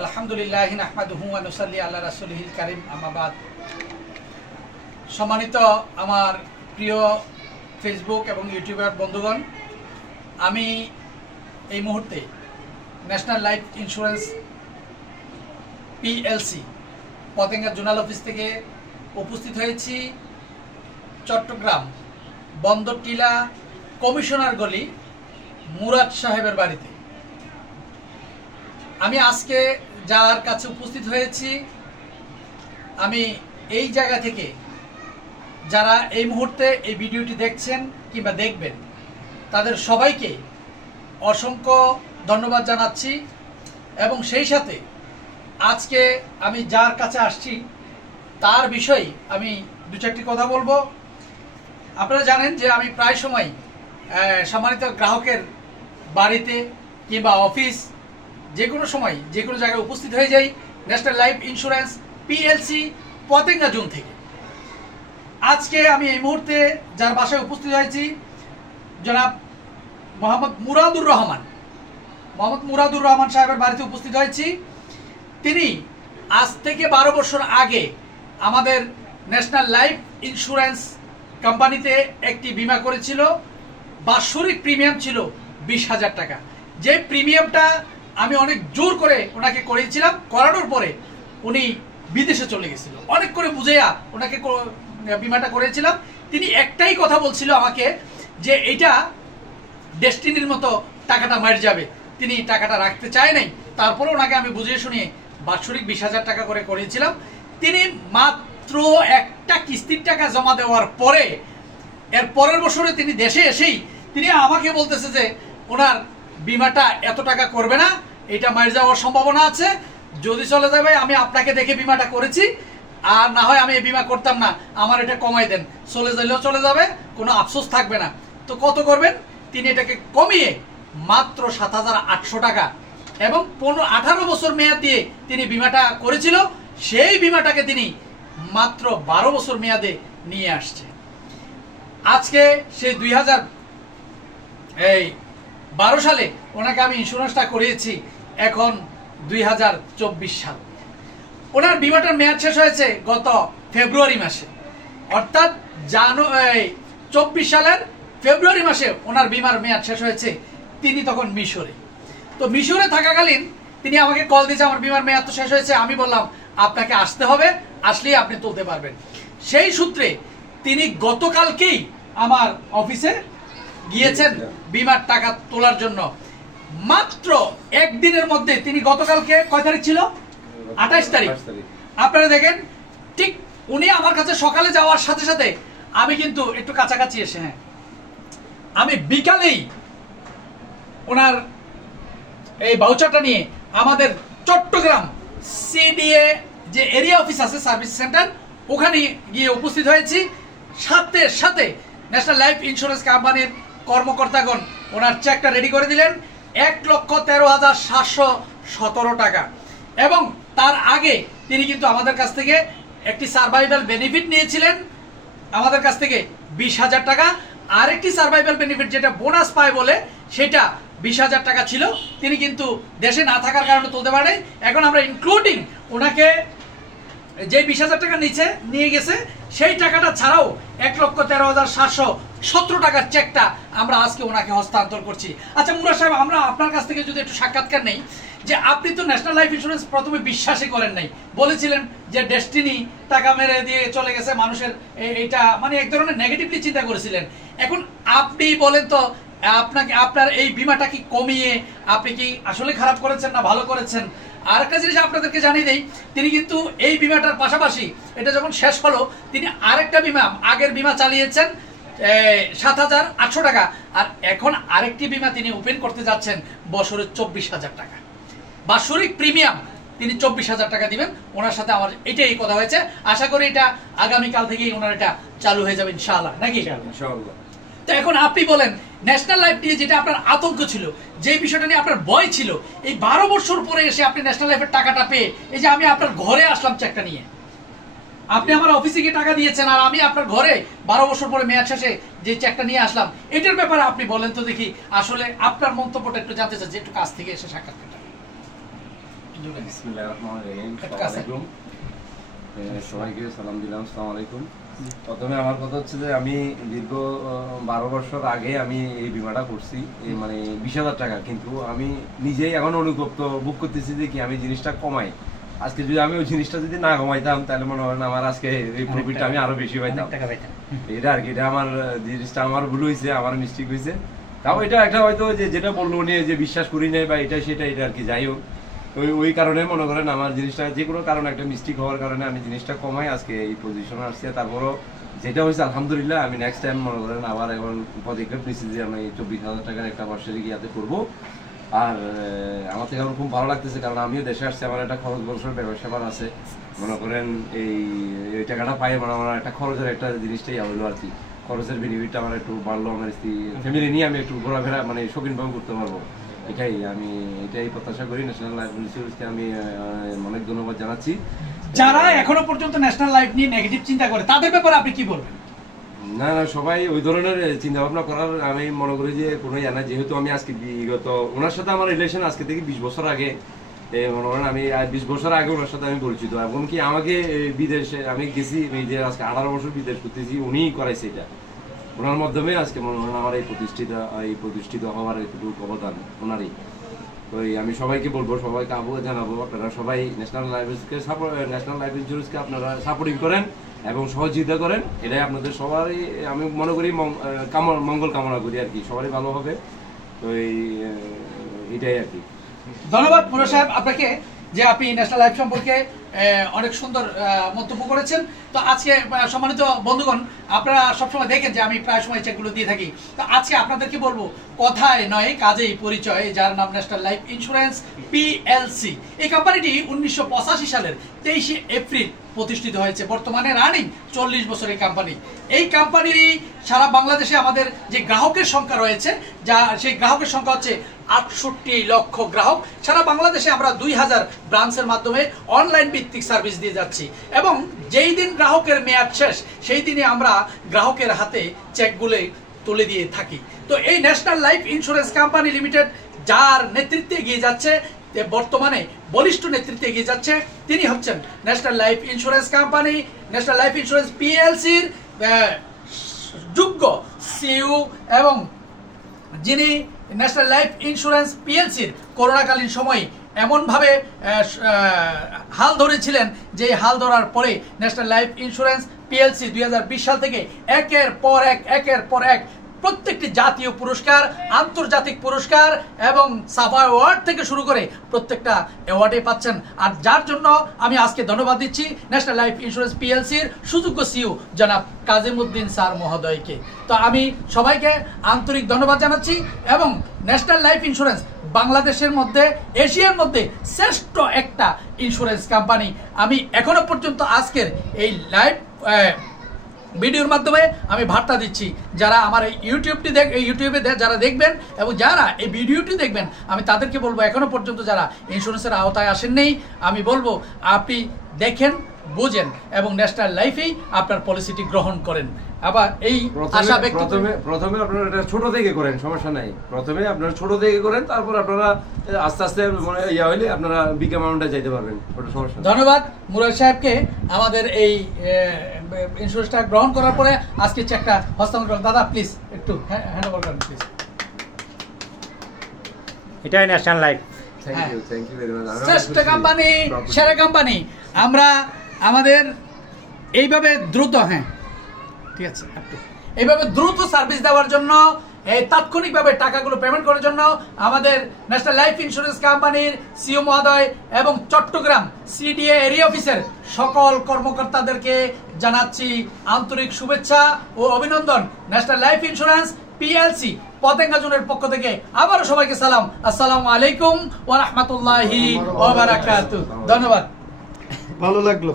আলহামদুলিল্লাহি নাহমাদুহু ওয়া নুসাল্লি আলা রাসূলিহিল কারীম আম্মা বাদ। সম্মানিত আমার প্রিয় ফেসবুক এবং ইউটিউবার বন্ধুগণ, আমি এই মুহূর্তে national life insurance PLC Patenga zonal office থেকে উপস্থিত হয়েছি চট্টগ্রাম বন্দরটিলা কমিশনার গলি মুরাদ সাহেবের বাড়িতে। আমি আজকে যার কাছে উপস্থিত হয়েছি, আমি এই জায়গা থেকে যারা এই মুহূর্তে এই ভিডিওটি দেখছেন কিংবা দেখবেন তাদের সবাইকে অসংখ্য ধন্যবাদ জানাচ্ছি এবং সেই সাথে আজকে আমি যার কাছে আসছি তার বিষয়ে আমি দু চারটি কথা বলবো। আপনারা জানেন যে আমি প্রায় সময় সম্মানিত গ্রাহকের বাড়িতে কিংবা অফিস যে কোনো সময় যে কোনো জায়গায় উপস্থিত হয়ে যাই national life insurance PLC Patenga zone থেকে। আজকে আমি এই মুহূর্তে যার বাসায় উপস্থিত হয়েছি জনাব মোহাম্মদ মুরাদুর রহমান সাহেবের বাড়িতে উপস্থিত হয়েছি। তিনি আজ থেকে 12 বছর আগে আমাদের ন্যাশনাল লাইফ ইন্স্যুরেন্স কোম্পানিতে একটি বিমা করেছিল। বাৎসরিক প্রিমিয়াম ছিল 20,000 টাকা। যে প্রিমিয়ামটা আমি অনেক জোর করে ওনাকে করিয়েছিলাম, করানোর পরে উনি বিদেশে চলে গেছিল। অনেক করে বুঝাইয়া ওনাকে বিমাটা করেছিলাম। তিনি একটাই কথা বলছিল আমাকে যে এইটা ডেস্টিনির মতো টাকাটা মার যাবে, তিনি টাকাটা রাখতে চায় নাই। তারপরে ওনাকে আমি বুঝিয়ে শুনিয়ে বাৎসরিক 20,000 টাকা করে করিয়েছিলাম। তিনি মাত্র একটা কিস্তির টাকা জমা দেওয়ার পরে এর পরের বছরে তিনি দেশে এসেই তিনি আমাকে বলতেছে যে ওনার বিমাটা এত টাকা করবে না, এটা মার যাওয়ার সম্ভাবনা আছে, যদি চলে যাবে আমি আপনাকে দেখে বিমাটা করেছি, আর না হয় আমি এই বিমা করতাম না, আমার এটা কমাই দেন, চলে যাইলেও চলে যাবে, কোনো আফসোস থাকবে না। তো কত করবেন? তিনি এটাকে কমিয়ে মাত্র 7,800 টাকা এবং 18 বছর মেয়াদ দিয়ে তিনি বিমাটা করেছিল। সেই বিমাটাকে তিনি মাত্র 12 বছর মেয়াদে নিয়ে আসছে। আজকে সেই 2012 সালে ওনাকে আমি ইন্স্যুরেন্সটা করিয়েছি, এখন 2024 সাল। ওনার বিমাটার মেয়াদ শেষ হয়েছে গত ফেব্রুয়ারি মাসে, অর্থাৎ 24 সালের ফেব্রুয়ারি মাসে ওনার বিমার মেয়াদ শেষ হয়েছে। তিনি তখন মিশরে। তো মিশরে থাকাকালীন তিনি আমাকে কল দিয়েছে, আমার বিমার মেয়াদ তো শেষ হয়েছে। আমি বললাম আপনাকে আসতে হবে, আসলেই আপনি তুলতে পারবেন। সেই সূত্রে তিনি গতকালকেই আমার অফিসে গিয়েছেন বিমার টাকা তোলার জন্য। মাত্র একদিনের মধ্যে তিনি গতকালকে কয় তারিখ ছিল? 28 তারিখ। আপনারা দেখেন, ঠিক উনি আমার কাছে সকালে যাওয়ার সাথে সাথে আমি কিন্তু একটু কাছাকাছি এসে আমি বিকালেই ওনার এই ভাউচারটা নিয়ে আমাদের চট্টগ্রাম সিডিএ যে এরিয়া অফিস আছে সার্ভিস সেন্টার, ওখানে গিয়ে উপস্থিত হয়েছি। সাথে সাথে ন্যাশনাল লাইফ ইন্স্যুরেন্স কোম্পানির কর্মকর্তাগণ ওনার চেকটা রেডি করে দিলেন 1,13,717 টাকা। এবং তার আগে তিনি কিন্তু আমাদের কাছ থেকে একটি সার্ভাইভাল বেনিফিট নিয়েছিলেন, আমাদের কাছ থেকে 20,000 টাকা। আরেকটি সার্ভাইভাল বেনিফিট যেটা বোনাস পায় বলে, সেটা 20,000 টাকা ছিল। তিনি কিন্তু দেশে না থাকার কারণে তুলতে পারে। এখন আমরা ইনক্লুডিং ওনাকে যে 20,000 টাকা নিয়ে গেছে সেই টাকাটা ছাড়াও 1,13,717 টাকার চেকটা আমরা আজকে ওনাকে হস্তান্তর করছি। আচ্ছা মুরাদ সাহেব, আমরা আপনার কাছ থেকে যদি একটু সাক্ষাৎকার নেই, যে আপনি তো ন্যাশনাল লাইফ ইন্স্যুরেন্স প্রথমে বিশ্বাসই করেন নাই, বলেছিলেন যে ডেস্টিনি টাকা মেরে দিয়ে চলে গেছে মানুষের, এইটা মানে এক ধরনের নেগেটিভলি চিন্তা করেছিলেন। এখন আপনি বলেন তো, আপনার এই বিমাটা কি কমিয়ে আপনি কি আসলে খারাপ করেছেন না ভালো করেছেন? আর একটা জিনিস আপনাদেরকে জানিয়ে দেই, তিনি কিন্তু এই বিমাটার পাশাপাশি এটা যখন শেষ হলো তিনি আরেকটা বিমা, আগের বিমা চালিয়েছেন 7,800 টাকা, আর এখন আরেকটি বিমা তিনি ওপেন করতে যাচ্ছেন বছরে 24,000 টাকা বাৎসরিক প্রিমিয়াম। তিনি 24,000 টাকা দিবেন। ওনার সাথে আমার এটাই কথা হয়েছে। আশা করি এটা আগামীকাল থেকেই ওনার এটা চালু হয়ে যাবে ইনশাআল্লাহ, নাকি? ইনশাআল্লাহ। তো এখন আপনি বলেন, ন্যাশনাল লাইফ নিয়ে যেটা আপনার আতঙ্ক ছিল, যে বিষয়টা নিয়ে আপনার ভয় ছিল, এই 12 বছর পরে এসে আপনি ন্যাশনাল লাইফের টাকাটা পেয়ে, এই যে আমি আপনার ঘরে আসলাম চেকটা নিয়ে, আপনি আমার অফিসে গিয়ে টাকা দিয়েছেন, আর আমি আপনার ঘরে 12 বছর পরে মেয়াদ শেষে যে চেকটা নিয়ে আসলাম, এটার ব্যাপারে আপনি বলেন তো দেখি, আসলে আপনার মন্তব্যটা একটু জানতে চাচ্ছি, একটু কাছ থেকে এসে সাক্ষাৎকারটা। বিসমিল্লাহির রহমানির রহিম। আসসালামু আলাইকুম সবাইকে, সালাম দিলাম। আসসালামু আলাইকুম। প্রথমে আমার কথা হচ্ছে যে আমি দীর্ঘ 12 বছর আগে আমি এই বীমাটা করছি, মানে 20,000 টাকা। কিন্তু আমি নিজেই এখন অনুতপ্ত বুক করতেছি যে কি আমি জিনিসটা কমাই। আজকে যদি আমি ওই জিনিসটা যদি না কমাইতাম তাহলে মনে হয় আমার আজকে এই প্রফিটটা আমি আরো বেশি পাইতাম। এটা আর কি, এটা আমার জিনিসটা আমার ভুল হয়েছে, আমার মিস্টেক হয়েছে। তাও এটা একটা হয়তো যেটা বললো উনি যে বিশ্বাস করি নাই বা এটা সেটা, এটা আর কি। যাই হোক, ওই কারণে মনে করেন আমার জিনিসটা যে কোনো কারণে একটা মিস্টেক হওয়ার কারণে আমি জিনিসটা কমাই আজকে এই পজিশনে আসছি। তারপরও যেটা হয়েছে আলহামদুলিল্লাহ, আমি নেক্সট টাইম মনে করেন আবার এখন পদক্ষেপ নিচ্ছি যে আমি 24,000 টাকার একটা বার্ষিক ইয়াতে করবো। আর আমার থেকে আমার খুব ভালো লাগতেছে, কারণ আমিও দেশে আসছি, আমার একটা খরচ বছর ব্যবসা আছে। মনে করেন এই টাকাটা পাই মানে আমার একটা খরচের একটা জিনিসটাই হলো আর কি। খরচের বেনিফিটটা আমার একটু বাড়লো, আমার স্ত্রী ফ্যামিলি নিয়ে আমি একটু ঘোরাফেরা মানে শৌখিনভাবে করতে পারবো। এটাই প্রত্যাশা করি। ন্যাশনাল লাইফ ইন্স্যুরেন্সকে আমি অনেক ধন্যবাদ জানাচ্ছি। যারা এখনো পর্যন্ত ন্যাশনাল লাইফ নিয়ে নেগেটিভ চিন্তা করে তাদের ব্যাপারে আপনি কি বলবেন? না, সবাই ওই ধরনের চিন্তা ভাবনা করার আমি মনে করি যে কোনো জানা, যেহেতু আমি আজকে বিগত ওনার সাথে আমার রিলেশন আজকে থেকে 20 বছর আগে, মনে করেন আমি 20 বছর আগে ওনার সাথে আমি পরিচিত। এমনকি আমাকে বিদেশে আমি গেছি, এই যে আজকে 18 বছর বিদেশ করতেছি, উনিই করাইছে এটা। ওনার মাধ্যমে আজকে মনে করেন আমার এই প্রতিষ্ঠিত হওয়ার একটু অবদান ওনারই। তো আমি সবাইকে বলবো, সবাইকে আবহাওয়া জানাবো, আপনারা সবাই ন্যাশনাল লাইফ ইন্স্যুরেন্সকে আপনারা সাপোর্টিং করেন এবং সহযোগিতা করেন। এটাই আপনাদের সবারই আমি মনে করি মঙ্গল কামনা করি আর কি, সবারই ভালো হবে। তো এটাই আর কি। ধন্যবাদ মুরাদ সাহেব আপনাকে, যে আপনি ন্যাশনাল লাইফ সম্পর্কে অনেক সুন্দর মন্তব্য করেছেন। তো আজকে সম্মানিত বন্ধুগণ, আপনারা সবসময় দেখেন যে আমি প্রায় সময় চেকগুলো দিয়ে থাকি। তো আজকে আপনাদেরকে বলবো, কথায় নয় কাজেই পরিচয়, যার নাম ন্যাশনাল লাইফ ইন্স্যুরেন্স পিএলসি। এই কোম্পানিটি 1985 সালের 23 এপ্রিল প্রতিষ্ঠিত হয়েছে। বর্তমানে রানিং 40 বছরের কোম্পানি। এই কোম্পানির সারা বাংলাদেশে আমাদের যে গ্রাহকের সংখ্যা রয়েছে, সেই গ্রাহকের সংখ্যা হচ্ছে 68 লক্ষ গ্রাহক। সারা বাংলাদেশে আমরা 2000 ব্রাঞ্চের মাধ্যমে অনলাইন ভিত্তিক সার্ভিস দিয়ে যাচ্ছি, এবং যেই দিন গ্রাহকের মেয়াদ শেষ সেই দিনে আমরা গ্রাহকের হাতে চেকগুলো তুলে দিয়ে থাকি। তো এই national life insurance company limited যার নেতৃত্বে এগিয়ে যাচ্ছে, বর্তমানে বলিষ্ঠ নেতৃত্বে এগিয়ে যাচ্ছে, তিনি হচ্ছেন national life insurance company, national life insurance পিএলসির যোগ্য সিইও, এবং যিনি ন্যাশনাল লাইফ ইন্স্যুরেন্স পিএলসির করোনাকালীন সময় এমনভাবে হাল ধরেছিলেন যে হাল ধরার পরে ন্যাশনাল লাইফ ইন্স্যুরেন্স পিএলসি 2020 সাল থেকে একের পর এক প্রত্যেকটি জাতীয় পুরস্কার, আন্তর্জাতিক পুরস্কার এবং সাফা অ্যাওয়ার্ড থেকে শুরু করে প্রত্যেকটা অ্যাওয়ার্ডে পাচ্ছেন। আর যার জন্য আমি আজকে ধন্যবাদ দিচ্ছি ন্যাশনাল লাইফ ইন্স্যুরেন্স পিএলসির সুযোগ্য সিইও জনাব কাজিমউদ্দিন স্যার মহোদয়কে। তো আমি সবাইকে আন্তরিক ধন্যবাদ জানাচ্ছি, এবং ন্যাশনাল লাইফ ইন্স্যুরেন্স বাংলাদেশের মধ্যে, এশিয়ার মধ্যে শ্রেষ্ঠ একটা ইন্স্যুরেন্স কোম্পানি। আমি এখনো পর্যন্ত আজকের এই লাইভ ভিডিওর মাধ্যমে আমি বার্তা দিচ্ছি, যারা আমার এই ইউটিউবে যারা দেখবেন এবং যারা এই ভিডিওটি দেখবেন, আমি তাদেরকে বলবো এখনো পর্যন্ত যারা ইন্স্যুরেন্সের আওতায় আসেননি, আমি বলবো আপনি দেখেন, বুঝেন এবং ন্যাশনাল লাইফেই আপনার পলিসিটি গ্রহণ করেন। আবার এই আশা ব্যক্ত প্রথমে আপনারা এটা ছোট থেকে করেন, সমস্যা নাই। প্রথমে আপনারা ছোট থেকে করেন, তারপর আপনারা আস্তে আস্তে ইয়া হইলে আপনারা বিগ অ্যামাউন্টে যাইতে পারবেন, ওটা সমস্যা। ধন্যবাদ মুরাদ সাহেবকে আমাদের এই ইন্স্যুরেন্সটা গ্রহণ করার পরে আজকে চেকটা হস্তান্তর করেন। দাদা প্লিজ একটু হ্যান্ড ওভার করেন প্লিজ। এটাই national life. Thank you very much. শ্রেষ্ঠ কোম্পানি, সেরা কোম্পানি। আমরা আমাদের এইভাবে দ্রুত, ঠিক আছে, এইভাবে দ্রুত সার্ভিস দেওয়ার জন্য, এই তাৎক্ষণিকভাবে টাকাগুলো পেমেন্ট করার জন্য আমাদের ন্যাশনাল লাইফ ইন্স্যুরেন্স কোম্পানির সিইও মহোদয় এবং চট্টগ্রাম সিডিএ এরিয়া অফিসের সকল কর্মকর্তাদেরকে জানাচ্ছি আন্তরিক শুভেচ্ছা ও অভিনন্দন। National life insurance PLC Patenga জোনের পক্ষ থেকে আবারও সবাইকে সালাম, আসসালামু আলাইকুম ওয়া রাহমাতুল্লাহি ওয়া বারাকাতুহু। ধন্যবাদ, ভালো লাগলো।